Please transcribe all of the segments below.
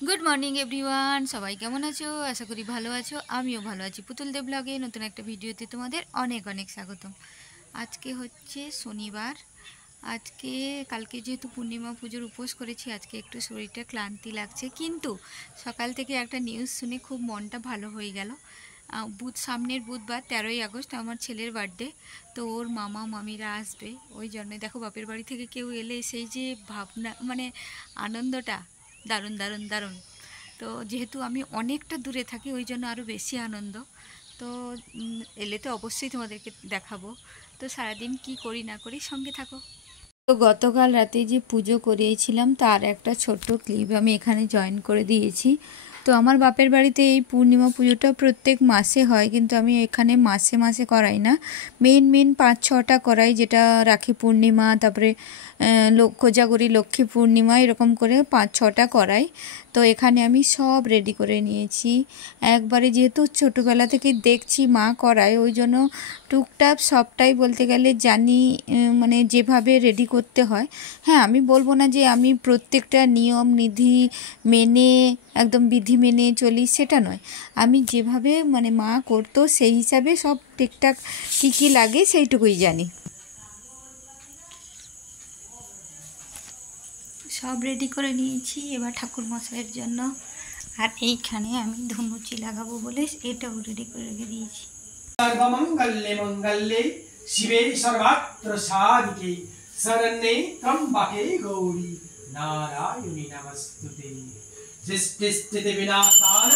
Good morning everyone सबाई केमन आछो आशा करी भालो आछो आमिओ भालो आछि पुतुल देव ब्लगे नतून एक भिडियोते तोमादेर अनेक अनेक स्वागतम। आज के होच्छे शनिवार। आज के कालके जेहेतु पूर्णिमा पुजोर उपोस करेछि आज के एकटु शरीरटा क्लांति लागछे किन्तु सकाल थेके एकटा निउज शुने खूब मनटा भालो हये गेल। सामनेर बुधवार 13 আগস্ট आमार छेलेर बार्থडे तो ओर मामा मामीरा आसबे ओई जन्य देखो बापेर बाड़ी थेके केउ एले सेई जे भावना माने आनंदटा दारुण दारुण दारुण। तो जेहेतु आमी अनेकटा दूरे थाकी ओई जन्य आरो बेशी आनंद। तो एले तो अवश्यई तोमादेरके देखाबो। तो सारा दिन कि करी ना करी संगे थाको। तो गतकाल राते जे पुजो करिয়েছিলাম तार একটা ছোট্ট ক্লিপ আমি এখানে জয়েন করে দিয়েছি। तो आमार बापेर बाड़ीते এই पूर्णिमा पुजोटा प्रत्येक मासे হয় কিন্তু আমি এখানে মাসে মাসে করাই না, মেন 5-6টা করাই, যেটা রাখি পূর্ণিমা, তারপরে কোজাগরি লক্ষ্মী পূর্ণিমা, এরকম করে 5-6টা করাই। তো এখানে আমি সব রেডি করে নিয়েছি একবারে, যেহেতু ছোটোবেলা থেকে দেখছি মা করায় ওই জন্য টুকটাক সবটাই বলতে গেলে জানি, মানে যেভাবে রেডি করতে হয়। হ্যাঁ, আমি বলবো না যে আমি প্রত্যেকটা নিয়ম নিধি মেনে একদম বিধি মেনে চলি, সেটা নয়। আমি যেভাবে মানে মা করতো সেই হিসাবে সব ঠিকঠাক কী কী লাগে সেইটুকুই জানি। সব রেডি করে নিয়েছি এবার ঠাকুর মশাইয়ের জন্য। আর এইখানে আমি ধনুচি লাগাবো বলে এটাও রেডি করে রেখে দিয়েছি। सर्वमंगल्ये मंगल्ये शिवे सर्वत्र साधिके शरण्ये त्र्यंबके गौरी नारायणी नमस्तुते सृष्टिस्थिति विनाशाय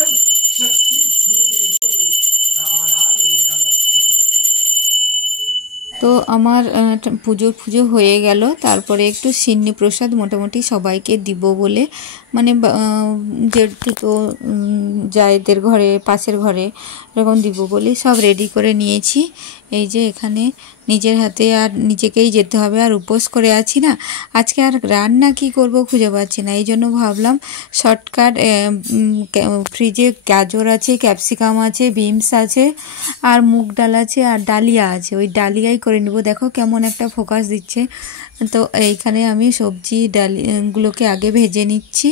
शक्तिभूतेषु नारायणी नमस्तुते। तो আমার পুজো হয়ে গেল, তারপরে একটু সিন্নি প্রসাদ মোটামুটি সবাইকে দিব বলে, মানে যেটুকু যাদের ঘরে পাশের ঘরে এরকম দিব বলে সব রেডি করে নিয়েছি। এই যে এখানে নিজের হাতে আর নিজেকেই যেতে হবে, আর উপোস করে আছি না, আজকে আর রান্না কি করব খুঁজে পাচ্ছি না। এই জন্য ভাবলাম শর্টকাট, ফ্রিজে গাজর আছে, ক্যাপসিকাম আছে, বিনস আছে, আর মুগ ডাল আছে, আর ডালিয়া আছে, ওই ডালিয়াই করে নেব। দেখো কেমন একটা ফোকাস দিচ্ছে। তো এইখানে আমি সবজি ডালগুলোকে আগে ভেজে নিচ্ছি,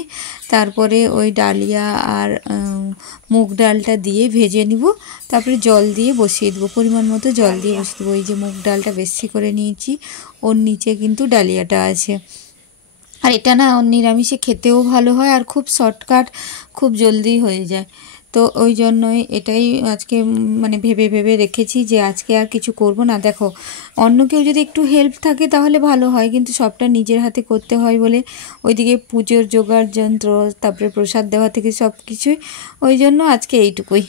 তারপরে ওই ডালিয়া আর মুগ ডালটা দিয়ে ভেজে নিব, তারপরে জল দিয়ে বসিয়ে দেবো, পরিমাণ মতো জল দিয়ে বসিয়ে দেবো। এই যে মুগ ডালটা বেশি করে নিয়েছি, ওর নিচে কিন্তু ডালিয়াটা আছে। আর এটা না নিরামিষে খেতেও ভালো হয় আর খুব শর্টকাট, খুব জলদি হয়ে যায়। তো ওই জন্যই এটাই আজকে মানে ভেবে রেখেছি যে আজকে আর কিছু করব না। দেখো অন্য কেউ যদি একটু হেল্প থাকে তাহলে ভালো হয়, কিন্তু সবটা নিজের হাতে করতে হয় বলে ওইদিকে পুজোর জোগাড় যন্ত্র, তারপরে প্রসাদ দেওয়া থেকে সব কিছুই, ওই জন্য আজকে এইটুকুই।